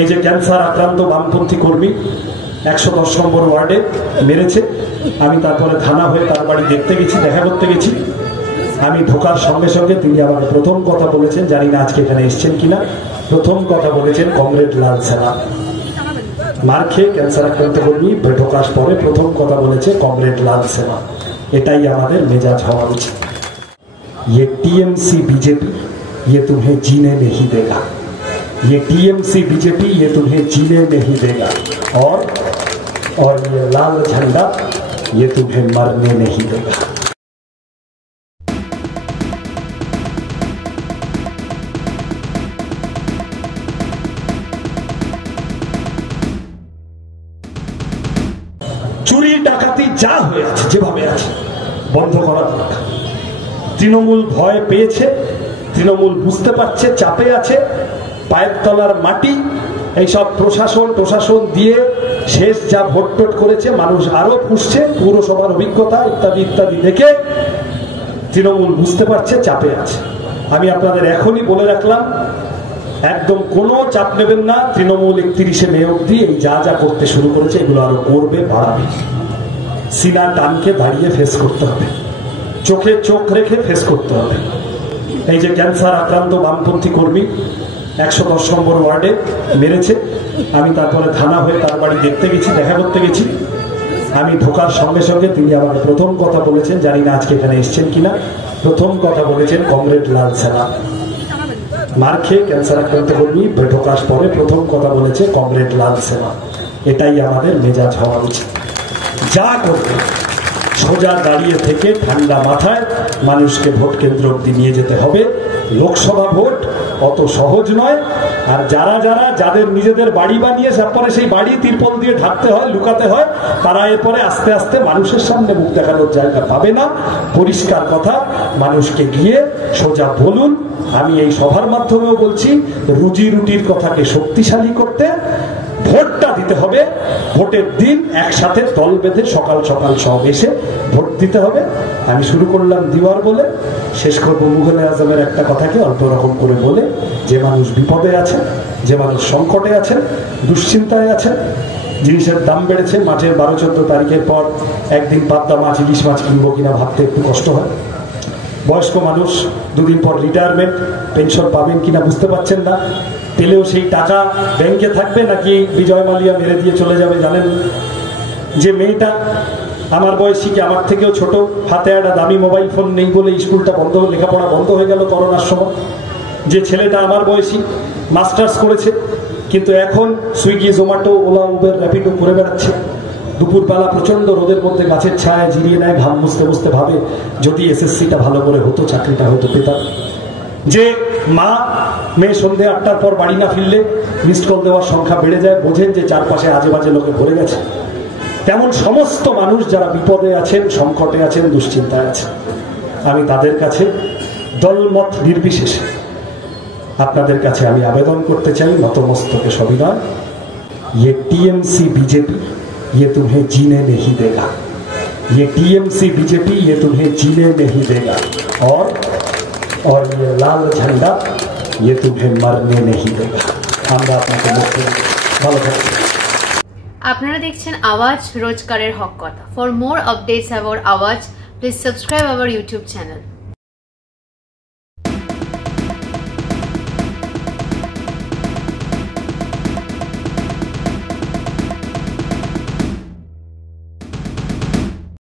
এই যে ক্যান্সার আক্রান্ত বামপন্থী কর্মী 110 নম্বর ওয়ার্ডে মেরেছে, আমি তারপরে থানা হয়ে তার বাড়ি দেখতে গেছি, দেখা করতে গেছি। আমি ঢোকার সঙ্গে সঙ্গে তিনি আমাকে প্রথম কথা বলেছেন, জানি না আজকে এখানে এসছেন কিনা, প্রথম কথা বলেছেন কমরেড লাল সেনা। মার খেয়ে ক্যান্সার আক্রান্ত কর্মী ঢোকার পরে প্রথম কথা বলেছে কমরেড লাল সেনা। এটাই আমাদের মেজাজ হওয়া উচিত। ये टीएमसी बीजेपी ये तुम्हें जीने नहीं देगा, ये टीएमसी बीजेपी ये तुम्हें जीने नहीं देगा, और ये लाल झंडा ये तुम्हें मरने नहीं देगा। চুরি ডাকাতি যা হয়ে আছে যেভাবে আছে বন্ধ করা দরকার। তৃণমূল ভয় পেয়েছে, তৃণমূল বুঝতে পারছে চাপে আছে, পায়ের তলার মাটি, এইসব প্রশাসন দিয়ে শেষ যা ভোট টোট করেছে মানুষ আরো ফুসছে, পৌরসভার অভিজ্ঞতা ইত্যাদি ইত্যাদি দেখে তৃণমূল বুঝতে পারছে চাপে আছে। আমি আপনাদের এখনই বলে রাখলাম, একদম কোনো চাপ নেবেন না। তৃণমূল 31শে মে অবধি এই যা যা করতে শুরু করেছে এগুলো আরো করবে, বাড়াবে। সিনা টানকে দাঁড়িয়ে ফেস করতে হবে, চোখে চোখ রেখে ফেস করতে হবে। এই যে ক্যান্সার আক্রান্ত বামপন্থী কর্মী 110 নম্বর ওয়ার্ডে মেরেছে, আমি তারপরে থানা হয়ে তার বাড়ি দেখতে গেছি, দেখা করতে গেছি। আমি ঢোকার সঙ্গে সঙ্গে তিনি আমাকে প্রথম কথা বলেছেন, জানি না আজকে এখানে এসছেন কিনা, প্রথম কথা বলেছেন কমরেড লাল সেনা। মার খেয়ে ক্যান্সার আক্রান্ত কর্মী ঢোকার পরে প্রথম কথা বলেছে কমরেড লাল সেনা। এটাই আমাদের মেজাজ হওয়া উচিত। যা করবে সোজা দাঁড়িয়ে থেকে ঠান্ডা মাথায় মানুষকে ভোট কেন্দ্র অব্দি নিয়ে যেতে হবে। লোকসভা ভোট অত সহজ নয়। আর যাদের নিজেদের বাড়ি বানিয়ে তারপরে সেই বাড়ি তিরপল দিয়ে ঢাকতে হয়, লুকাতে হয়, তারা এরপরে আস্তে আস্তে মানুষের সামনে মুখ দেখানোর জায়গা পাবে না। পরিষ্কার কথা, মানুষকে গিয়ে সোজা বলুন। আমি এই সভার মাধ্যমেও বলছি, রুজি রুটির কথাকে শক্তিশালী করতে ভোটটা দিতে হবে। ভোটের দিন একসাথে দল বেঁধে সকাল সকাল সব এসে ভোট দিতে হবে। আমি শুরু করলাম দিওয়ার বলে, শেষ করবো মুঘল আজমের একটা কথাকে অল্প রকম করে বলে, যে মানুষ বিপদে আছে, যে মানুষ সংকটে আছেন, দুশ্চিন্তায় আছেন, জিনিসের দাম বেড়েছে, মাছের 12-14 তারিখের পর একদিন পাবদা মাছ, ইলিশ মাছ কিনবো কিনা ভাবতে একটু কষ্ট হয়। বয়স্ক মানুষ 2 দিন পর রিটায়ারমেন্ট, পেনশন পাবেন কিনা বুঝতে পারছেন না। পেলেও সেই টাকা ব্যাংকে থাকবে নাকি বিজয় মালিয়া মেরে দিয়ে চলে যাবে জানেন। যে মেয়েটা আমার বয়সী, কি আমার থেকেও ছোট, হাতে একটা দামি মোবাইল ফোন নেই বলে স্কুলটা বন্ধ, লেখাপড়া বন্ধ হয়ে গেল করোনার সময়। যে ছেলেটা আমার বয়সী, মাস্টার্স করেছে, কিন্তু এখন Swiggy, Zomato, OLA, Uber, Rapido করে বেড়াচ্ছে। দুপুরবেলা প্রচন্ড রোদের মধ্যে গাছের ছায়ায় জিরিয়ে নেয়, ঘাম মুছতে মুছতে ভাবে যদি এসএসসিটা ভালো করে হতো, চাকরিটা হয়তো পেতাম। যে মা মেয়ে সন্ধ্যে 8টার পর বাড়ি না ফিরলে মিসড কল দেওয়ার সংখ্যা বেড়ে যায়, বোঝেন যে চারপাশে আজে বাজে লোকে ভরে গেছে। তেমন সমস্ত মানুষ যারা বিপদে আছেন, সংকটে আছেন, দুশ্চিন্তায় আছেন, আমি তাদের কাছে দলমত নির্বিশেষে আপনাদের কাছে আমি আবেদন করতে চাই, নতমস্তকে সবিনয়, ये टीएमसी बीजेपी ये तुम्हें जीने नहीं देगा, ये टीएमसी बीजेपी ये तुम्हें जीने नहीं देगा, और ये लाल झंडा ये तुम्हें मरने नहीं देगा। আমরা আপনাকে ভালো থাকবেন। আপনারা দেখছেন আওয়াজ, রোজকারের হক কথা। ফর মোর আপডেটস অ্যাবাউট আওয়াজ, please subscribe our YouTube channel.